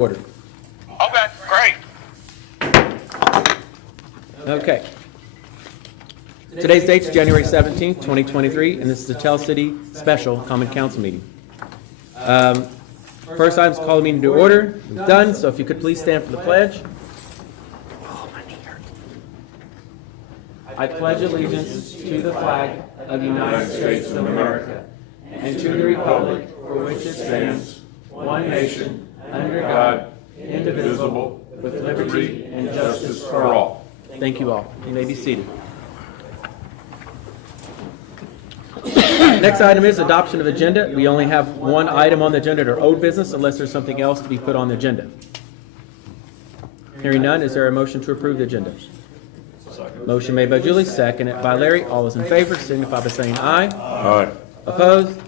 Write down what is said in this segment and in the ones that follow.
Order. Okay, great. Okay. Today's date's January 17th, 2023, and this is the Tell City Special Common Council meeting. First item is call the meeting to order. We've done, so if you could please stand for the pledge. I pledge allegiance to the flag of the United States of America and to the republic for which it stands, one nation, under God, indivisible, with liberty and justice for all. Thank you all. You may be seated. Next item is adoption of agenda. We only have one item on the agenda or old business unless there's something else to be put on the agenda. Hearing none, is there a motion to approve the agenda? Motion made by Julie, seconded by Larry. All those in favor signify by saying aye. Aye. Opposed?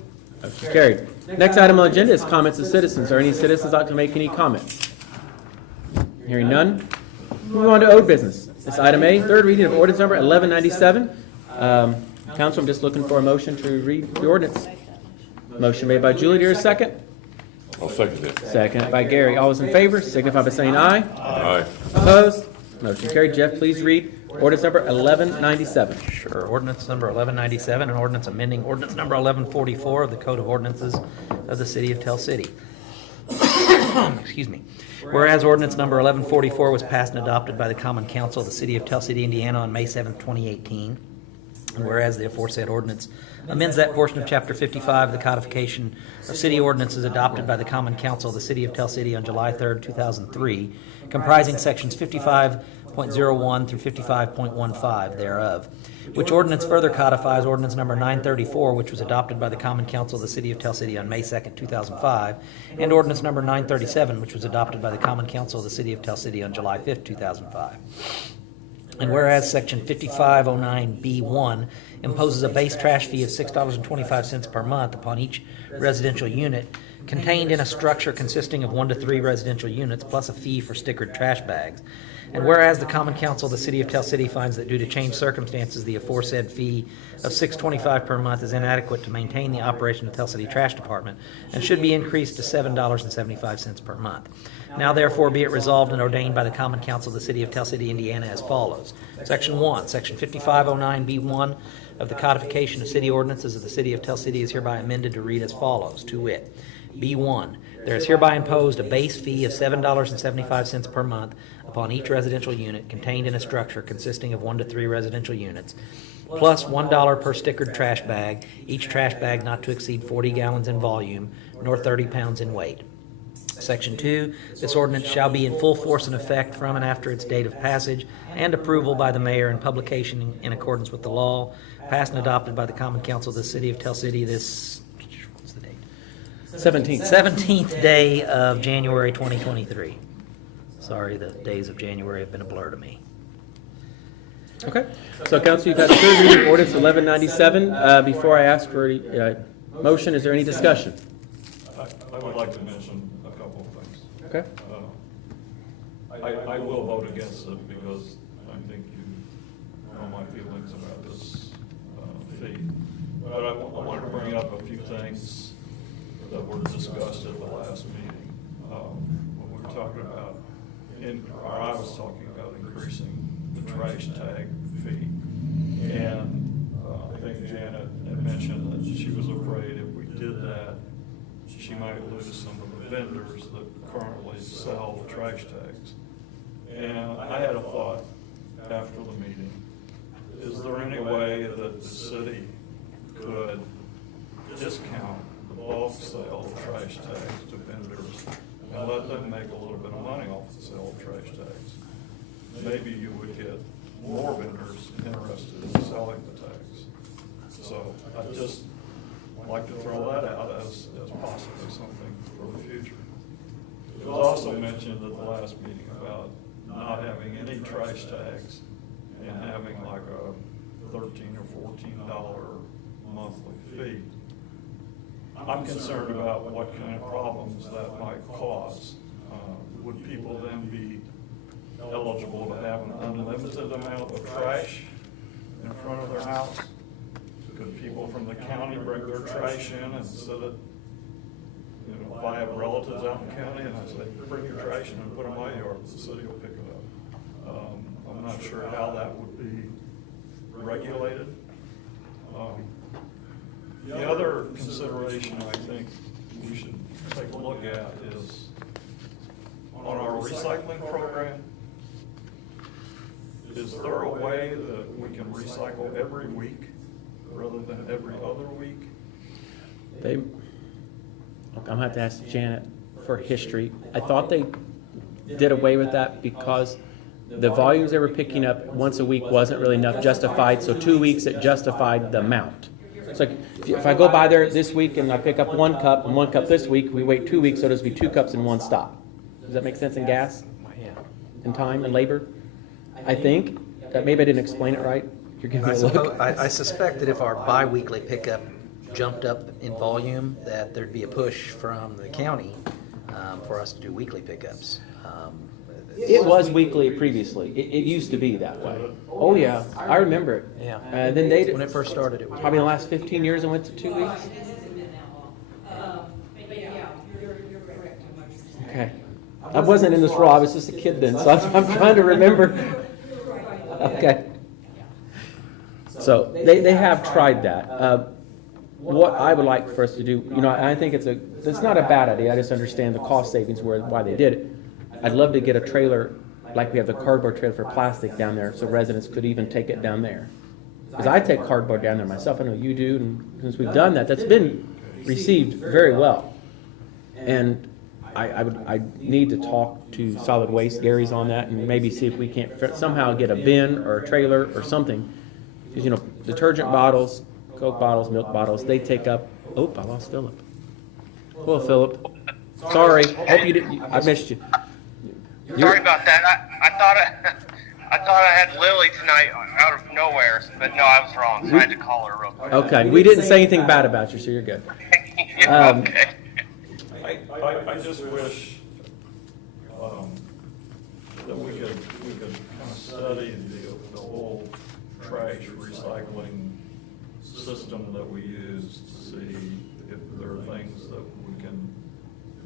Motion carried. Next item on the agenda is comments of citizens. Are any citizens like to make any comments? Hearing none. Move on to old business. It's item A, third reading of ordinance number 1197. Council, I'm just looking for a motion to read the ordinance. Motion made by Julie. There a second? I'll second it. Seconded by Gary. All those in favor signify by saying aye. Aye. Opposed? Motion carried. Jeff, please read ordinance number 1197. Sure. Ordinance number 1197, an ordinance amending ordinance number 1144 of the Code of Ordinances of the City of Tell City. Excuse me. Whereas ordinance number 1144 was passed and adopted by the Common Council of the City of Tell City, Indiana on May 7, 2018. And whereas the aforesaid ordinance amends that portion of Chapter 55 of the Codification of City Ordinances adopted by the Common Council of the City of Tell City on July 3, 2003, comprising sections 55.01 through 55.15 thereof, which ordinance further codifies ordinance number 934, which was adopted by the Common Council of the City of Tell City on May 2, 2005, and ordinance number 937, which was adopted by the Common Council of the City of Tell City on July 5, 2005. And whereas Section 5509B1 imposes a base trash fee of $6.25 per month upon each residential unit contained in a structure consisting of 1 to 3 residential units, plus a fee for stickered trash bags. And whereas the Common Council of the City of Tell City finds that due to changed circumstances, the aforesaid fee of $6.25 per month is inadequate to maintain the operation of Tell City Trash Department and should be increased to $7.75 per month. Now therefore be it resolved and ordained by the Common Council of the City of Tell City, Indiana as follows. Section 1, Section 5509B1 of the Codification of City Ordinances of the City of Tell City is hereby amended to read as follows, to wit. B1, there is hereby imposed a base fee of $7.75 per month upon each residential unit contained in a structure consisting of 1 to 3 residential units, plus $1 per stickered trash bag, each trash bag not to exceed 40 gallons in volume, nor 30 pounds in weight. Section 2, this ordinance shall be in full force and effect from and after its date of passage and approval by the mayor and publication in accordance with the law, passed and adopted by the Common Council of the City of Tell City this, what's the date? 17th day of January 2023. Sorry, the days of January have been a blur to me. Okay. So, Council, you've got the third reading of ordinance 1197. Before I ask for a motion, is there any discussion? I would like to mention a couple of things. Okay. I will vote against it because I think you know my feelings about this fee. But I wanted to bring up a few things that were discussed at the last meeting. When we were talking about, or I was talking about increasing the trash tag fee. And I think Janet had mentioned that she was afraid if we did that, she might lose some of the vendors that currently sell the trash tags. And I had a thought after the meeting. Is there any way that the city could discount the bulk sale of trash tags to vendors and let them make a little bit of money off the sale of trash tags? Maybe you would get more vendors interested in selling the tags. So I just like to throw that out as possibly something for the future. It was also mentioned at the last meeting about not having any trash tags and having like a $13 or $14 monthly fee. I'm concerned about what kind of problems that might cause. Would people then be eligible to have an unlimited amount of trash in front of their house? Could people from the county bring their trash in and sit it if I have relatives out in the county and I say, bring your trash in and put them in my yard, the city will pick it up. I'm not sure how that would be regulated. The other consideration I think we should take a look at is on our recycling program, is there a way that we can recycle every week rather than every other week? I'm gonna have to ask Janet for history. I thought they did away with that because the volumes they were picking up once a week wasn't really enough justified, so 2 weeks it justified the amount. It's like, if I go by there this week and I pick up 1 cup and 1 cup this week, we wait 2 weeks, so there's be 2 cups in 1 stop. Does that make sense in gas Yeah. and time and labor? I think, that maybe I didn't explain it right. You're giving me a look. I suspect that if our bi-weekly pickup jumped up in volume, that there'd be a push from the county for us to do weekly pickups. It was weekly previously. It used to be that way. Oh, yeah, I remember it. Yeah. And then they, When it first started, it was. probably in the last 15 years, it went to 2 weeks. But yeah, you're correct. Okay. I wasn't in this role, I was just a kid then, so I'm trying to remember. Okay. So they have tried that. What I would like for us to do, I think it's not a bad idea. I just understand the cost savings why they did it. I'd love to get a trailer, like we have the cardboard trailer for plastic down there, so residents could even take it down there. Because I take cardboard down there myself, I know you do, and since we've done that, that's been received very well. And I need to talk to Solid Waste, Gary's on that, and maybe see if we can't somehow get a bin or a trailer or something. Because, detergent bottles, Coke bottles, milk bottles, they take up, I lost Philip. Hello, Philip. Sorry, hope you didn't, I missed you. Sorry about that. I thought I had Lily tonight out of nowhere, but no, I was wrong. So I had to call her real quick. Okay, we didn't say anything bad about you, so you're good. Okay. I just wish that we could kind of study the whole trash recycling system that we use to see if there are things that we can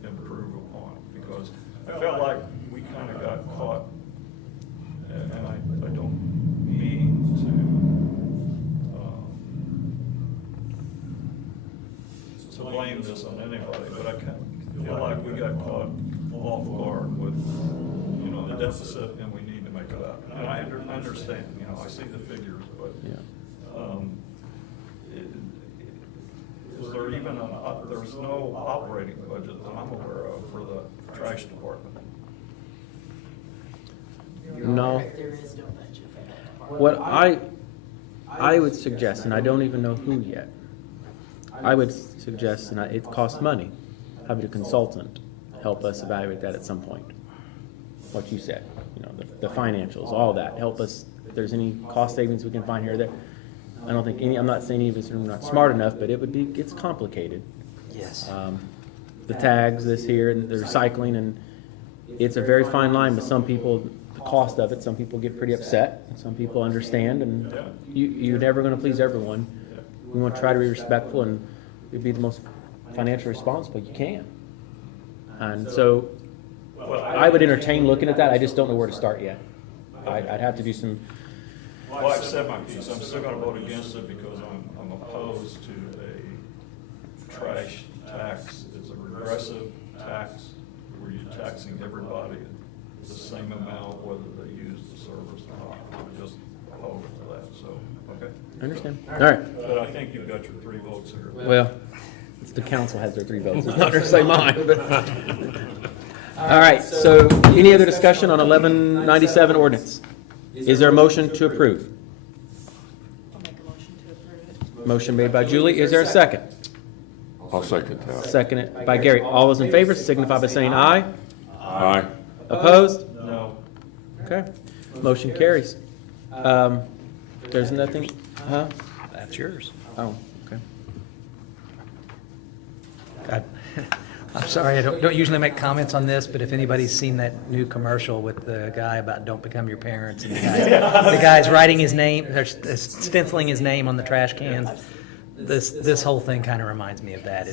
improve upon. Because I felt like we kind of got caught, and I don't mean to blame this on anybody, but I kind of feel like we got caught off guard with, the deficit, and we need to make it up. And I understand, I see the figures, but is there even there's no operating budget that I'm aware of for the trash department? No. There is no budget for that department. What I would suggest, and I don't even know who yet, I would suggest, and it costs money, have a consultant help us evaluate that at some point. What you said, the financials, all that, help us, if there's any cost savings we can find here or there. I don't think I'm not saying any of us are not smart enough, but it's complicated. Yes. The tags, this here, and the recycling, and it's a very fine line, but some people, the cost of it, some people get pretty upset, and some people understand, and you're never gonna please everyone. We want to try to be respectful and be the most financially responsible you can. And so, I would entertain looking at that, I just don't know where to start yet. I'd have to do some. Well, I've said my piece. I'm still going to vote against it because I'm opposed to a trash tax. It's a regressive tax where you're taxing everybody the same amount whether they use the service or not. I'm just opposed to that. So, okay. I understand. All right. But I think you've got your 3 votes here. Well, it's the council has their 3 votes. It's not necessarily mine. But. All right. So, any other discussion on 1197 ordinance? Is there a motion to approve? I'll make a motion to approve it. Motion made by Julie. Is there a second? I'll second that. Seconded by Gary. All those in favor signify by saying aye. Aye. Opposed? No. Okay. Motion carries. There's nothing, huh? That's yours. Oh, okay. I'm sorry, I don't usually make comments on this, but if anybody's seen that new commercial with the guy about don't become your parents, and the guy's writing his name, they're stenciling his name on the trash cans, this whole thing kind of reminds me of that.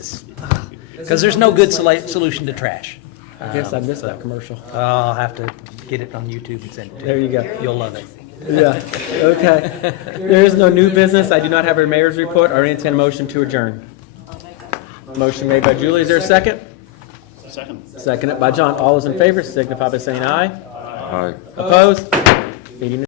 Because there's no good solution to trash. I guess I missed that commercial. I'll have to get it on YouTube and send it to you. There you go. You'll love it. Yeah, okay. There is no new business. I do not have a mayor's report or entertain a motion to adjourn. I'll make that. Motion made by Julie. Is there a second? Second. Seconded by John. All those in favor signify by saying aye. Aye. Opposed? Meeting